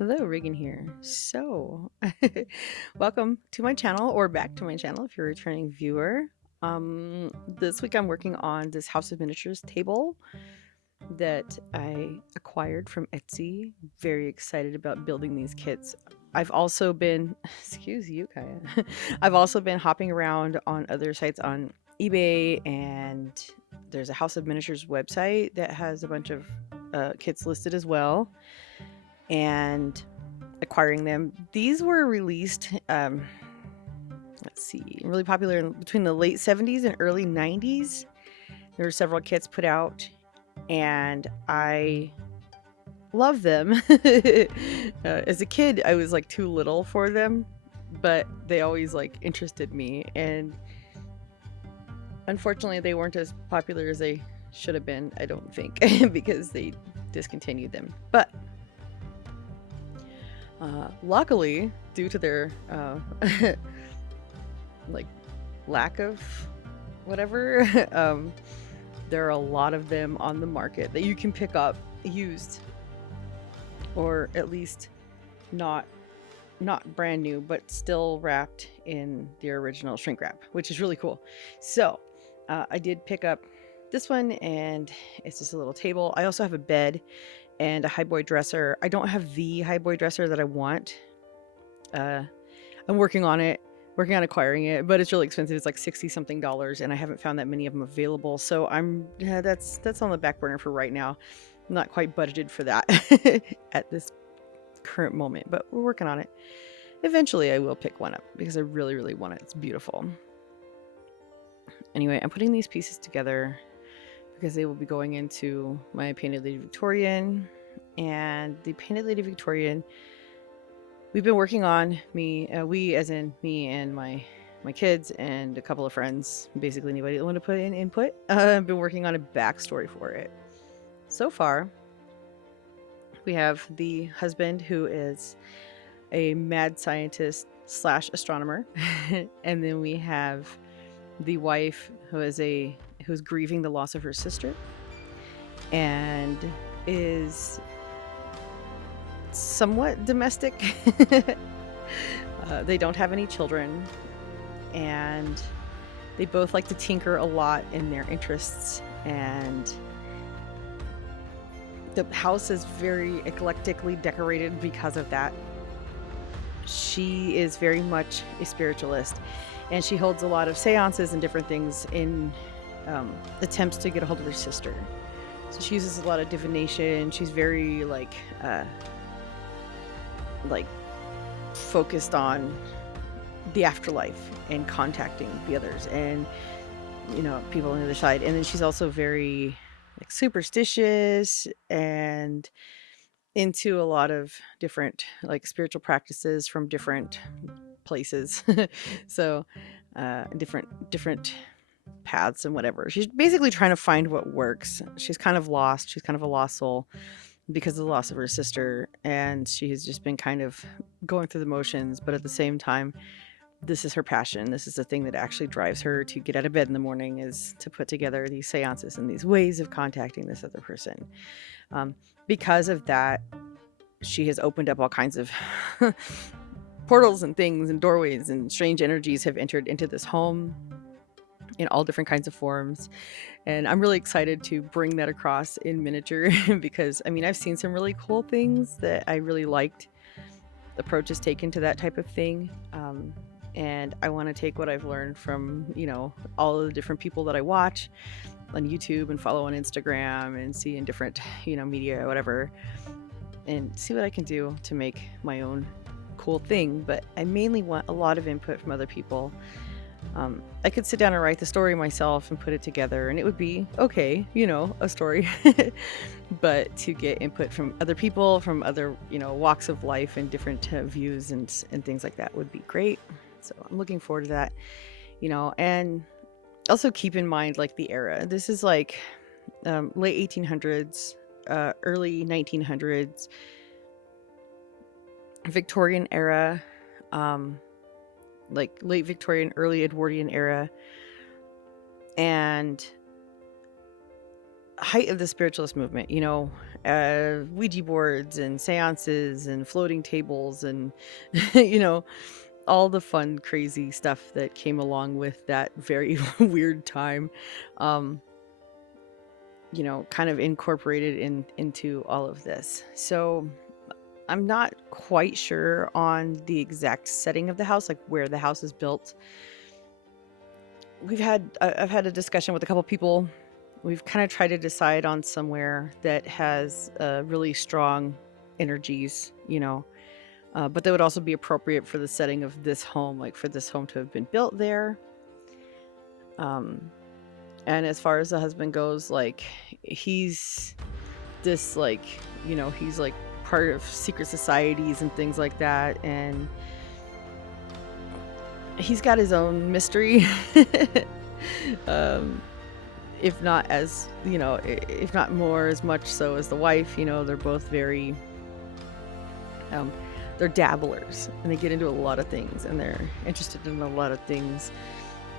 Hello, Reagan here. So, welcome to my channel or back to my channel if you're a returning viewer. This week I'm working on this House of Miniatures table that I acquired from Etsy. Very excited about building these kits. I've also been, excuse you, Kaya. I've also been hopping around on other sites on eBay, and there's a House of Miniatures website that has a bunch of kits listed as well. And acquiring them. These were released, let's see, really popular between the late 70s and early 90s. There were several kits put out, and I love them. As a kid, I was like too little for them, but they always like interested me. And unfortunately, they weren't as popular as they should have been, I don't think, because they discontinued them. But luckily, due to their like lack of whatever, there are a lot of them on the market that you can pick up used, or at least not brand new, but still wrapped in the original shrink wrap, which is really cool. So I did pick up this one, and it's just a little table. I also have a bed and a highboy dresser. I don't have the highboy dresser that I want. I'm working on acquiring it, but it's really expensive. It's like $60 something, and I haven't found that many of them available. So that's on the back burner for right now. I'm not quite budgeted for that at this current moment, but we're working on it. Eventually I will pick one up because I really, really want it. It's beautiful. Anyway, I'm putting these pieces together because they will be going into my Painted Lady Victorian. And the Painted Lady Victorian, we've been working on, we as in me and my kids and a couple of friends, basically anybody that want to put in input. I've been working on a backstory for it. So far, we have the husband, who is a mad scientist / astronomer, and then we have the wife, who's grieving the loss of her sister and is somewhat domestic. They don't have any children, and they both like to tinker a lot in their interests, and the house is very eclectically decorated because of that. She is very much a spiritualist, and she holds a lot of seances and different things in attempts to get a hold of her sister. So she uses a lot of divination. She's very like focused on the afterlife and contacting the others and people on the other side. And then she's also very like superstitious and into a lot of different like spiritual practices from different places. So different paths and whatever. She's basically trying to find what works. She's kind of lost. She's kind of a lost soul because of the loss of her sister, and she has just been kind of going through the motions, but at the same time, this is her passion. This is the thing that actually drives her to get out of bed in the morning, is to put together these seances and these ways of contacting this other person. Because of that, she has opened up all kinds of portals and things and doorways, and strange energies have entered into this home in all different kinds of forms. And I'm really excited to bring that across in miniature because I mean, I've seen some really cool things that I really liked the approaches taken to that type of thing. And I want to take what I've learned from, all of the different people that I watch on YouTube and follow on Instagram and see in different, media or whatever, and see what I can do to make my own cool thing. But I mainly want a lot of input from other people. I could sit down and write the story myself and put it together, and it would be okay, a story. But to get input from other people, from other, walks of life and different views and things like that would be great. So I'm looking forward to that, and also keep in mind like the era. This is like late 1800s, early 1900s, Victorian era, like late Victorian, early Edwardian era. And height of the spiritualist movement, Ouija boards and seances and floating tables and, you know, all the fun, crazy stuff that came along with that very weird time, um, kind of incorporated into all of this. So I'm not quite sure on the exact setting of the house, like where the house is built. I've had a discussion with a couple people. We've kind of tried to decide on somewhere that has really strong energies, but that would also be appropriate for the setting of this home, like for this home to have been built there. And as far as the husband goes, like he's this he's like part of secret societies and things like that, and he's got his own mystery. um if not as if not more as much so as the wife. They're both very um they're dabblers, and they get into a lot of things, and they're interested in a lot of things.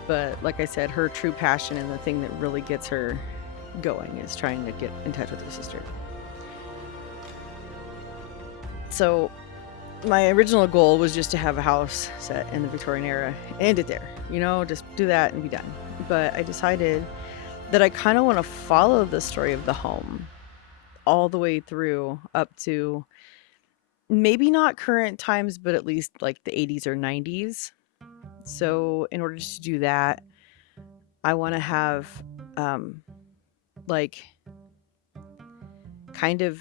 But like I said, her true passion and the thing that really gets her going is trying to get in touch with her sister. So my original goal was just to have a house set in the Victorian era, end it there, just do that and be done. But I decided that I kind of want to follow the story of the home all the way through up to maybe not current times, but at least like the 80s or 90s. So in order to do that, I want to have like kind of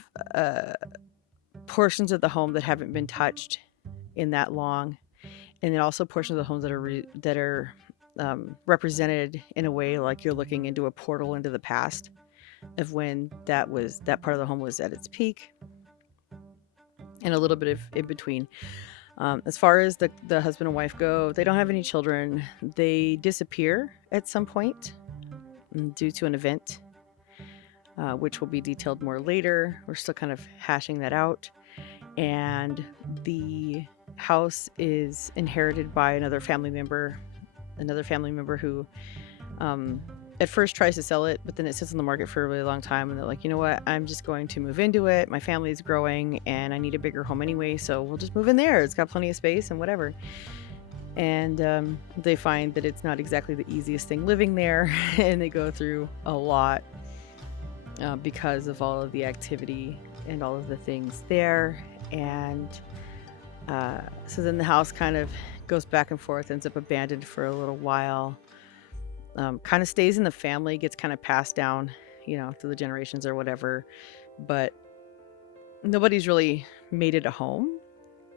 portions of the home that haven't been touched in that long, and then also portions of the homes that are represented in a way like you're looking into a portal into the past of when that part of the home was at its peak, and a little bit of in between. As far as the husband and wife go, they don't have any children. They disappear at some point due to an event, which will be detailed more later. We're still kind of hashing that out. And the house is inherited by another family member who at first tries to sell it, but then it sits on the market for a really long time, and they're like, you know what, I'm just going to move into it. My family's growing and I need a bigger home anyway, so we'll just move in there. It's got plenty of space and whatever. And they find that it's not exactly the easiest thing living there, and they go through a lot because of all of the activity and all of the things there. And so then the house kind of goes back and forth, ends up abandoned for a little while. Kind of stays in the family, gets kind of passed down, through the generations or whatever, but nobody's really made it a home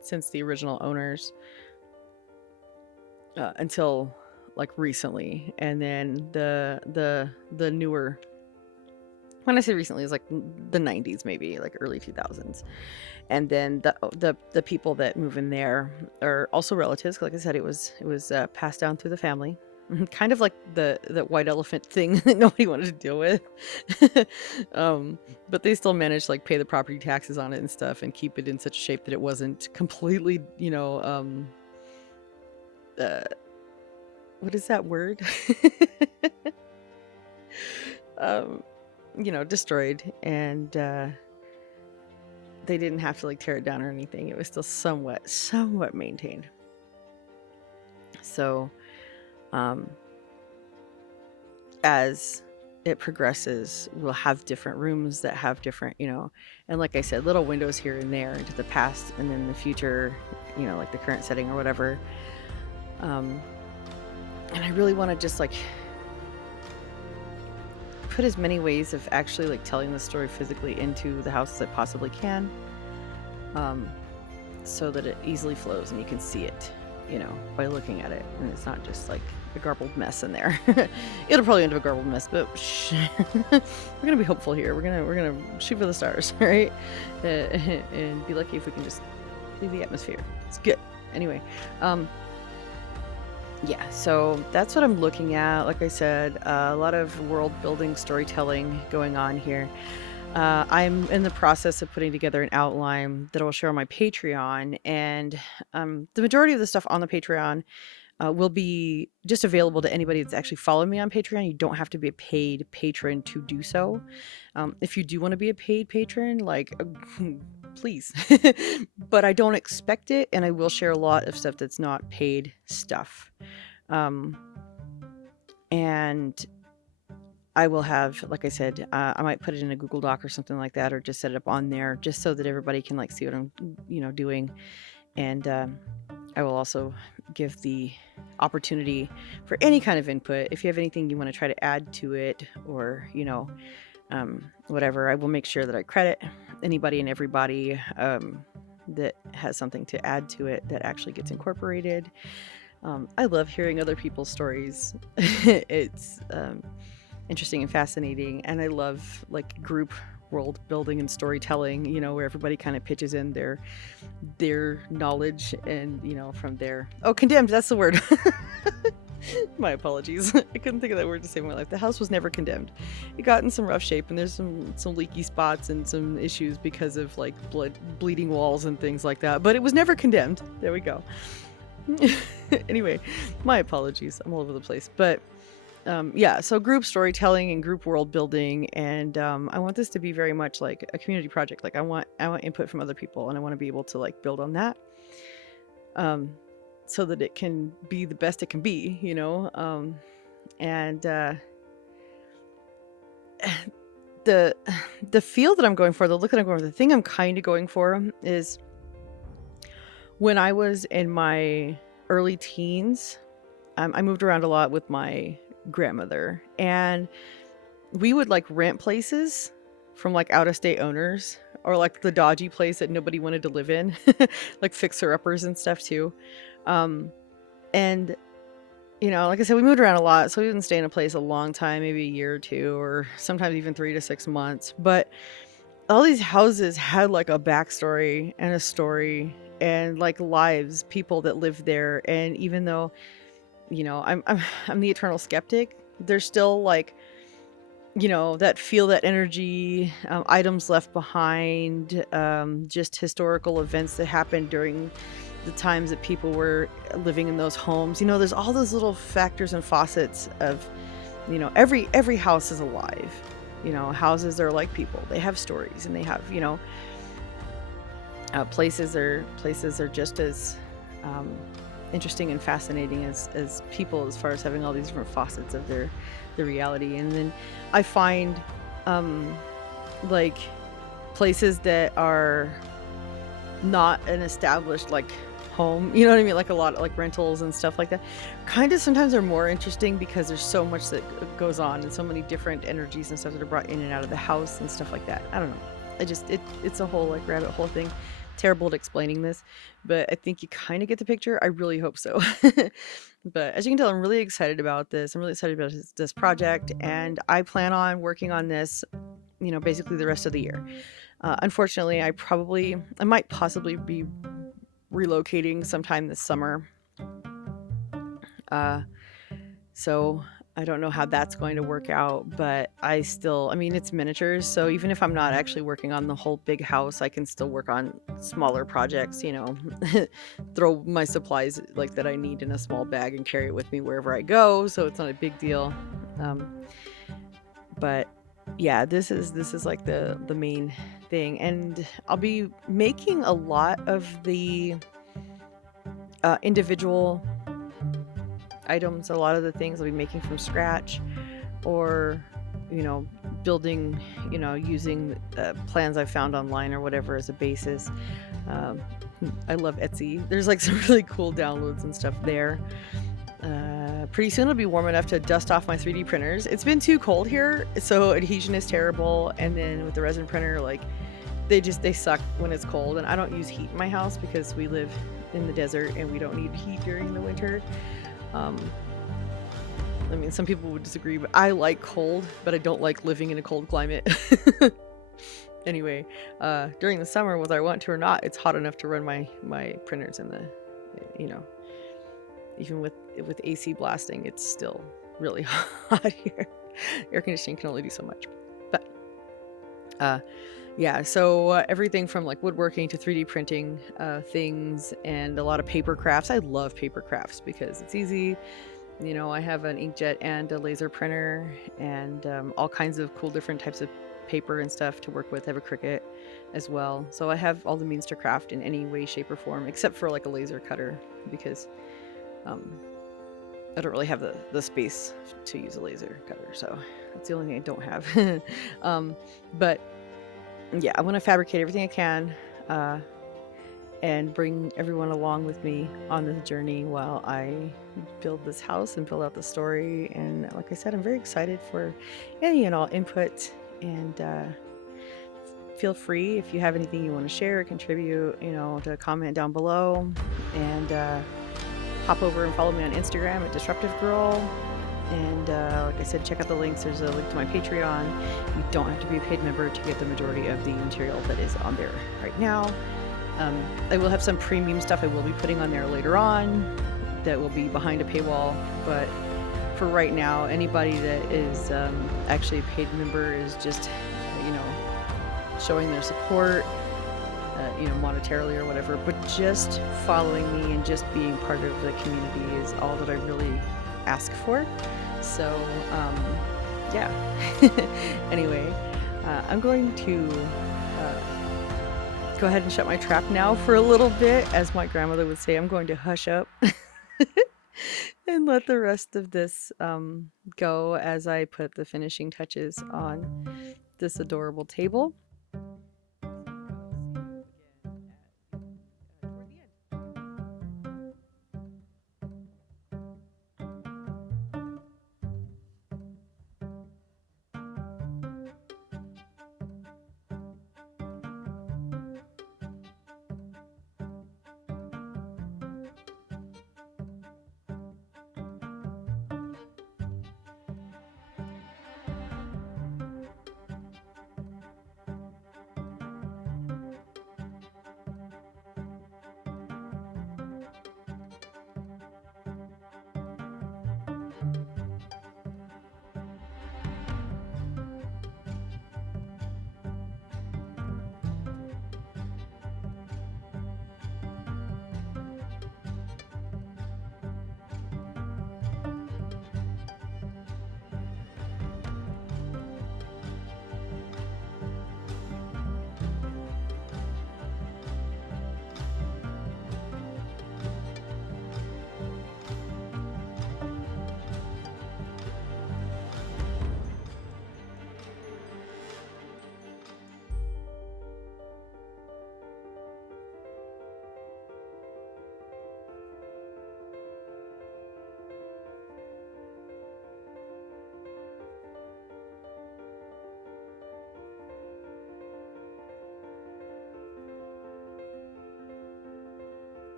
since the original owners until like recently. And then the newer, when I say recently, is like the 90s, maybe like early 2000s. And then the people that move in there are also relatives. Like I said, it was passed down through the family. Kind of like the white elephant thing that nobody wanted to deal with. But they still managed to like pay the property taxes on it and stuff, and keep it in such a shape that it wasn't completely, what is that word? Destroyed. And they didn't have to like tear it down or anything. It was still somewhat maintained. So as it progresses, we'll have different rooms that have different, and like I said, little windows here and there into the past and then the future, like the current setting or whatever. And I really want to just like put as many ways of actually like telling the story physically into the house as I possibly can, so that it easily flows and you can see it, by looking at it, and it's not just like a garbled mess in there. It'll probably end up a garbled mess, but we're gonna be hopeful here. We're gonna shoot for the stars, right? And be lucky if we can just leave the atmosphere. It's good. Anyway, yeah, so that's what I'm looking at. Like I said, a lot of world building storytelling going on here. I'm in the process of putting together an outline that I will share on my Patreon, and the majority of the stuff on the Patreon will be just available to anybody that's actually following me on Patreon. You don't have to be a paid patron to do so. If you do want to be a paid patron, like, please. But I don't expect it, and I will share a lot of stuff that's not paid stuff. And I will have, like I said, I might put it in a Google Doc or something like that, or just set it up on there just so that everybody can like see what I'm, doing. And I will also give the opportunity for any kind of input. If you have anything you want to try to add to it, or, whatever, I will make sure that I credit anybody and everybody that has something to add to it that actually gets incorporated. I love hearing other people's stories. It's interesting and fascinating, and I love like group world building and storytelling, where everybody kind of pitches in their knowledge and, from there. Oh, condemned, that's the word. My apologies. I couldn't think of that word to save my life. The house was never condemned. It got in some rough shape, and there's some leaky spots and some issues because of like bleeding walls and things like that, but it was never condemned. There we go. Anyway, my apologies. I'm all over the place, but yeah, so group storytelling and group world building, and I want this to be very much like a community project. Like I want input from other people, and I want to be able to like build on that, so that it can be the best it can be, and the feel that I'm going for, the look that I'm going for, the thing I'm kind of going for is when I was in my early teens, I moved around a lot with my grandmother, and we would like rent places from like out-of-state owners, or like the dodgy place that nobody wanted to live in, like fixer-uppers and stuff too. And like I said, we moved around a lot, so we didn't stay in a place a long time, maybe a year or two, or sometimes even 3 to 6 months. But all these houses had like a backstory and a story and like lives, people that lived there. And even though I'm the eternal skeptic, there's still like that feel, that energy, items left behind, just historical events that happened during the times that people were living in those homes. There's all those little factors and facets of every house is alive. Houses are like people. They have stories, and they have places are just as interesting and fascinating as people, as far as having all these different facets of their reality. And then I find like places that are not an established like home, you know what I mean, like a lot of like rentals and stuff like that, kind of sometimes are more interesting because there's so much that goes on, and so many different energies and stuff that are brought in and out of the house and stuff like that. I don't know, it's a whole like rabbit hole thing. Terrible at explaining this, but I think you kind of get the picture. I really hope so. But as you can tell, I'm really excited about this. I'm really excited about this project, and I plan on working on this, basically the rest of the year. Unfortunately, I might possibly be relocating sometime this summer. So I don't know how that's going to work out, but it's miniatures. So even if I'm not actually working on the whole big house, I can still work on smaller projects, throw my supplies like that I need in a small bag and carry it with me wherever I go. So it's not a big deal. But yeah, this is like the main thing. And I'll be making a lot of the individual items. A lot of the things I'll be making from scratch, or building, using plans I found online or whatever as a basis. I love Etsy. There's like some really cool downloads and stuff there. Pretty soon it'll be warm enough to dust off my 3D printers. It's been too cold here, so adhesion is terrible, and then with the resin printer, like they suck when it's cold. And I don't use heat in my house because we live in the desert and we don't need heat during the winter. Some people would disagree, but I like cold, but I don't like living in a cold climate. Anyway, during the summer, whether I want to or not, it's hot enough to run my printers in the, even with AC blasting, it's still really hot here. Air conditioning can only do so much. But Yeah, so everything from like woodworking to 3D printing things and a lot of paper crafts. I love paper crafts because it's easy. You know, I have an inkjet and a laser printer and all kinds of cool different types of paper and stuff to work with. I have a Cricut as well. So I have all the means to craft in any way, shape, or form, except for like a laser cutter because um, I don't really have the space to use a laser cutter. So that's the only thing I don't have. But yeah, I want to fabricate everything I can uh, and bring everyone along with me on this journey while I build this house and build out the story. And like I said, I'm very excited for any and all input. And feel free if you have anything you want to share or contribute, you know, to comment down below. And hop over and follow me on Instagram at Disruptive Girl. And like I said, check out the links. There's a link to my Patreon. You don't have to be a paid member to get the majority of the material that is on there right now. I will have some premium stuff I will be putting on there later on that will be behind a paywall. But for right now, anybody that is actually a paid member is just, you know, showing their support, you know, monetarily or whatever. But just following me and just being part of the community is all that I really ask for. So yeah. Anyway, I'm going to go ahead and shut my trap now for a little bit. As my grandmother would say, I'm going to hush up and let the rest of this go as I put the finishing touches on this adorable table.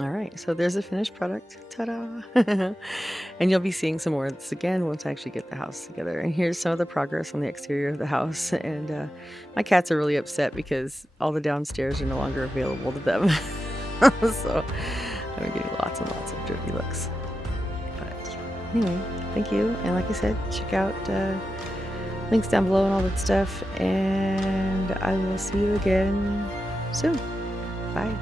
All right, so there's a finished product. Ta-da! And you'll be seeing some more of this again once I actually get the house together. And here's some of the progress on the exterior of the house. And my cats are really upset because all the downstairs are no longer available to them. So I'm getting lots and lots of dirty looks. But anyway, thank you. And like I said, check out links down below and all that stuff. And I will see you again soon. Bye.